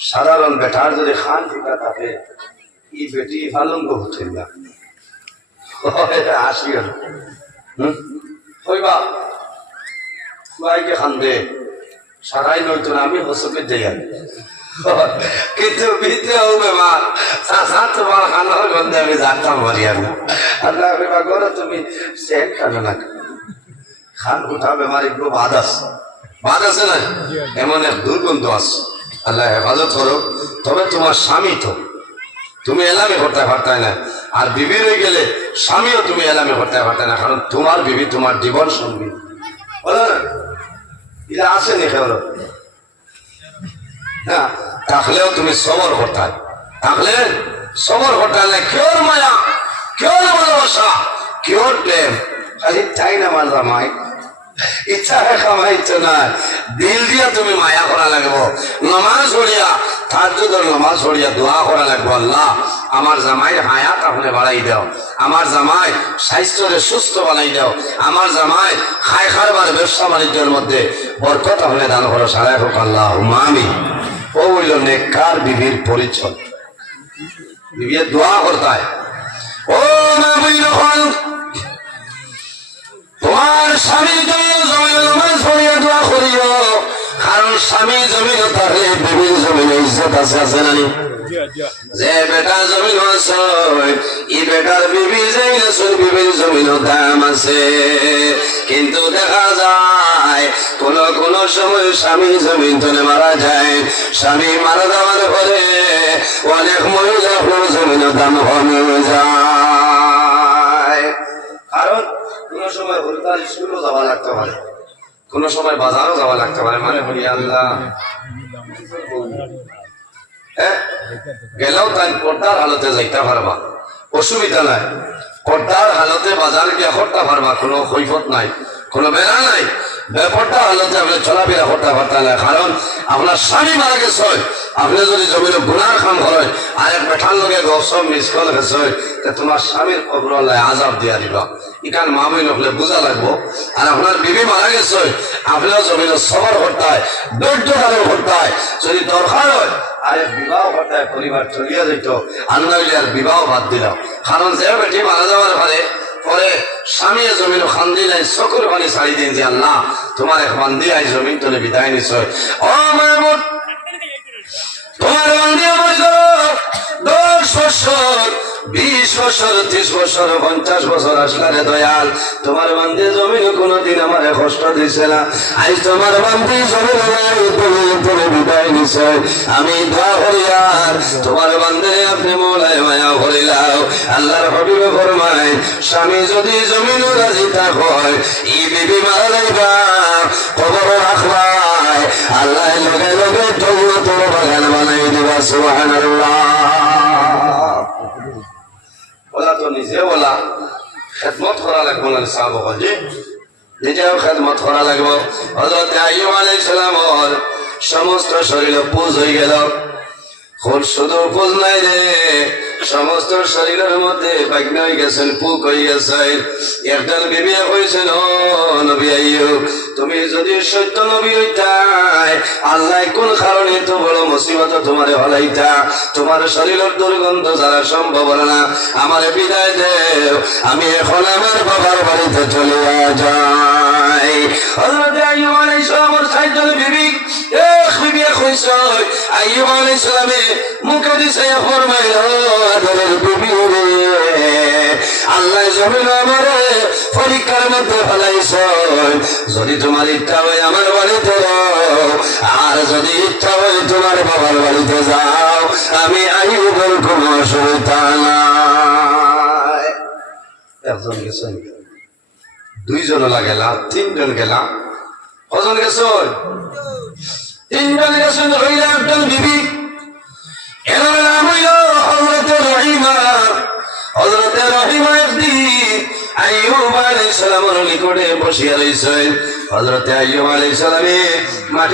সাধারণ বেটার যদি খান ঠিকা থাকে ই বেটি পালঙ্গ হতেন না আসি হইবা খুয়াইকে খান্দে সারাই নয়তো না আমি হসকে দেই কিন্তু হবে মা চাচা তোমার খানার গন্ধে আমি জানতাম পারি না আল্লাহ কইবা গরো তুমি সেট খানো না। খান উঠা বেমার একটু বাদ আছে বাদ আছে না? এমন এক দুর্গন্ধ আছে। আল্লাহ হেফাজত করো তবে তোমার স্বামী তো। তুমি এলামে করতে পারতে না। আর বিবি রয়ে গেলে স্বামীও তুমি এলামে করতে পারতে না। কারণ তোমার বিবি তোমার জীবন সঙ্গী। বলো না? এটা আছে নি কেউ না থাকলেও তুমি সবর করতে থাকলে সবর করতে না, কেউর মায়া, কেউর ভালোবাসা, কেউর প্রেম। খালি চাই না মার জামাই আমার জামাই স্বাস্থ্যরে সুস্থ বানাই দাও আমার জামাই খাই খারবার ব্যবসা বাণিজ্যের মধ্যে বরকত দান করো সারাই হোক বিবির পরিচয় বিবির দোয়া ও তোমার স্বামীর জন্য জমিন নামাজ পড়িয়া দোয়া করিও কারণ স্বামী জমিন ইজ্জত আছে আছে নানি যে বেটা জমিন ই বেটার বিবি বিবির জমিন দাম আছে। কিন্তু দেখা যায়, কোন কোন সময় স্বামী জমিন মারা যায়। স্বামী মারা যাওয়ার পরে অনেক মহিলা জমিন দাম কমে যায়। কারণ কোন সময় হরিতাল স্কুলও যাওয়া লাগতে পারে কোন সময় বাজারও যাওয়া লাগতে পারে মানে হরি আল্লাহ? গেলেও তাই পর্দার হালতে যাইতে পারবা। অসুবিধা নাই। পর্দার হালতে বাজার গিয়া হরতে পারবা, কোনো কৈফত নাই, কোনো বেড়া নাই। ব্যাপারটা হালতে আপনি চলাফেরা করতে পারতেন না কারণ আপনার স্বামী মারা গেছে আপনি যদি জমির গুণার কাম করেন, আর এক বেঠার লগে গসব মিস কল গেছে তোমার স্বামীর কবর আজাব দিয়া দিবা ইকান মামি নকলে বুঝা লাগবো। আর আপনার বিবি মারা গেছে আপনিও জমির সবর করতায় দৈর্য ধারণ করতায় যদি দরকার হয়, আরে বিবাহ করতায় পরিবার চলিয়া যেত আর বিবাহ বাদ দিলাম কারণ যে বেটি মারা যাওয়ার পরে পরে স্বামী জমিন খান্দি নাই চকুর পানি ছাড়ি দিন যে আল্লাহ তোমার বান্দি আই জমিন তোলে বিদায় নিশ্চয়। ও মাহমুদ তোমার বান্দি দশ বছর বিশ বছর, ত্রিশ বছর, পঞ্চাশ বছর আসলারে দয়াল। তোমার বান্ধে জমিন কোনদিন আমার কষ্ট দিছে না। আজ তোমার বান্ধে জমিন বিদায় নিছে। আমি দোয়া করি তোমার বান্ধে আপনি মোলায় মায়া করিলাও আল্লাহর হবিবে ফরমায়, স্বামী যদি জমিন রাজি থাক হয়, ই বিবি মারা যাইবা। কবর রাখবাই আল্লাহ লগে লগে তবু তোর বাগান বানাই দিবা, সুবহানাল্লাহ। খেদমত করা লাগবো না সাহাব যে নিজেও খেদমত করা লাগবো হজরত আইয়ুব আলাই সালামর সমস্ত শরীর পুজ হয়ে গেল খুব শুধু পুজ নাই রে। সমস্ত শরীরের মধ্যে বাগ্ন হয়ে গেছেন, পুক হয়ে গেছেন। একজন বিবি কইছেন নবী তুমি যদি সত্য নবী হইতাই, আল্লাহ কোন কারণে তো বড় মুসিবত তোমারে হলাইতা? তোমার শরীরের দুর্গন্ধ যারা সম্ভব না, আমার বিদায় দেও। আমি এখন আমার বাবার বাড়িতে চলে যাই। হযরত আইয়ুব আলাইহিস সালামের সাইজন বিবি এক পরীক্ষার মধ্যে ফেলাইছ যদি তোমার ইচ্ছা হয় আমার বাড়িতে আর যদি ইচ্ছা হয় তোমার বাবার বাড়িতে যাও, আমি আইবুল কোন অসুবিধা একজন গেছেন, দুইজন লাগেলা তিনজন গেলাম। কজন গেছেন? তিনজন গেছেন হইলে একজন বিবি। এর নাম হইল হজরত রহিমা। হজরতে রহিমা একদিন আইয়ুব আলাইহিস সালামের নিকটে বসিয়া রইছেন। হজরতে আইয়ুব আলাইহিস সালামে